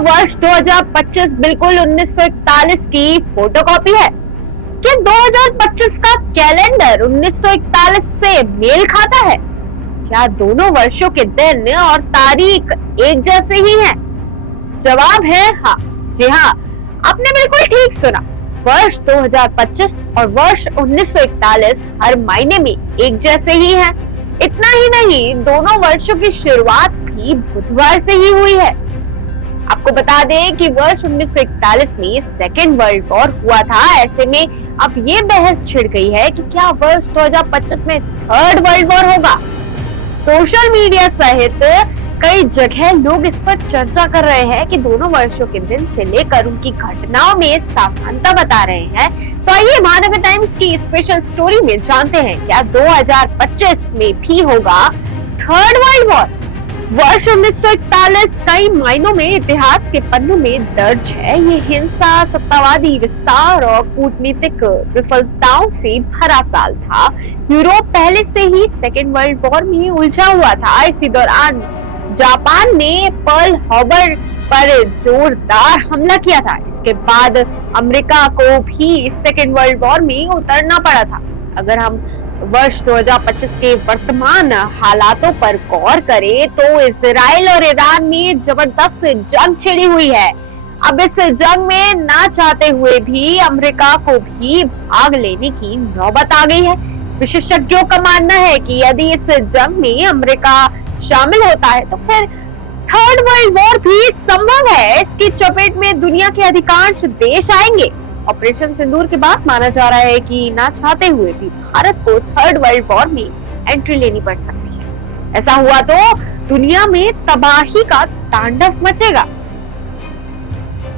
वर्ष 2025 बिल्कुल 1941 की फोटोकॉपी है? क्या 2025 का कैलेंडर 1941 से मेल खाता है? क्या दोनों वर्षों के दिन और तारीख एक जैसे ही हैं? जवाब है हाँ। जी हाँ, आपने बिल्कुल ठीक सुना। वर्ष 2025 और वर्ष 1941 हर महीने में एक जैसे ही हैं। इतना ही नहीं, दोनों वर्षों की शुरुआत भी बुधवार से ही हुई है। आपको बता दें कि वर्ष 1941 में सेकेंड वर्ल्ड वॉर हुआ था। ऐसे में अब ये बहस छिड़ गई है कि क्या वर्ष 2025 में थर्ड वर्ल्ड वॉर होगा। सोशल मीडिया सहित कई जगह लोग इस पर चर्चा कर रहे हैं कि दोनों वर्षों के दिन से लेकर उनकी घटनाओं में समानता बता रहे हैं। तो आइए महानगर टाइम्स की स्पेशल स्टोरी में जानते हैं क्या 2025 में भी होगा थर्ड वर्ल्ड वॉर। वर्ष 1941 कई मायनों में इतिहास के पन्नों में दर्ज है। ये हिंसा, सत्तावादी विस्तार और कूटनीतिक विफलताओं से भरा साल था। यूरोप पहले से ही सेकेंड वर्ल्ड वॉर में उलझा हुआ था। इसी दौरान जापान ने पर्ल हार्बर पर जोरदार हमला किया था। इसके बाद अमेरिका को भी सेकेंड वर्ल्ड वॉर में उतरना पड़ा था। अगर हम वर्ष 2025 के वर्तमान हालातों पर गौर करें तो इजराइल और ईरान में जबरदस्त जंग छिड़ी हुई है। अब इस जंग में ना चाहते हुए भी अमेरिका को भी भाग लेने की नौबत आ गई है। विशेषज्ञों का मानना है कि यदि इस जंग में अमेरिका शामिल होता है तो फिर थर्ड वर्ल्ड वॉर भी संभव है। इसकी चपेट में दुनिया के अधिकांश देश आएंगे। ऑपरेशन सिंदूर के बाद माना जा रहा है कि ना चाहते हुए भी भारत को थर्ड वर्ल्ड वॉर में एंट्री लेनी पड़ सकती है। ऐसा हुआ तो दुनिया में तबाही का तांडव मचेगा।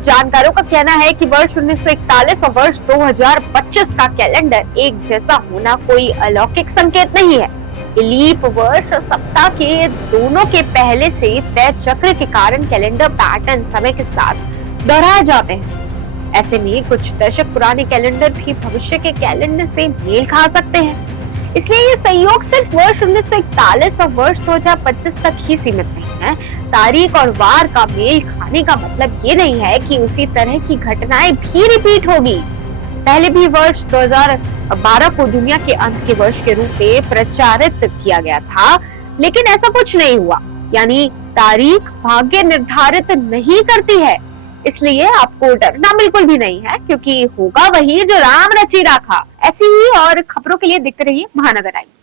जानकारों का कहना है कि वर्ष 1941 और वर्ष 2025 का कैलेंडर एक जैसा होना कोई अलौकिक संकेत नहीं है। लीप वर्ष और सप्ताह के दोनों के पहले से तय चक्र के कारण कैलेंडर पैटर्न समय के साथ दोहराए जाते हैं। ऐसे में कुछ दशक पुराने कैलेंडर भी भविष्य के कैलेंडर से मेल खा सकते हैं। इसलिए ये संयोग सिर्फ वर्ष 1941 और वर्ष 2025 तक ही सीमित नहीं है। तारीख और वार का मेल खाने का मतलब ये नहीं है कि उसी तरह की घटनाएं भी रिपीट होगी। पहले भी वर्ष 2012 को दुनिया के अंत के वर्ष के रूप में प्रचारित किया गया था, लेकिन ऐसा कुछ नहीं हुआ। यानी तारीख भाग्य निर्धारित नहीं करती है। इसलिए आपको डरना बिल्कुल भी नहीं है, क्योंकि होगा वही जो राम रची राखा। ऐसी ही और खबरों के लिए देखते रहिए महानगर टाइम्स।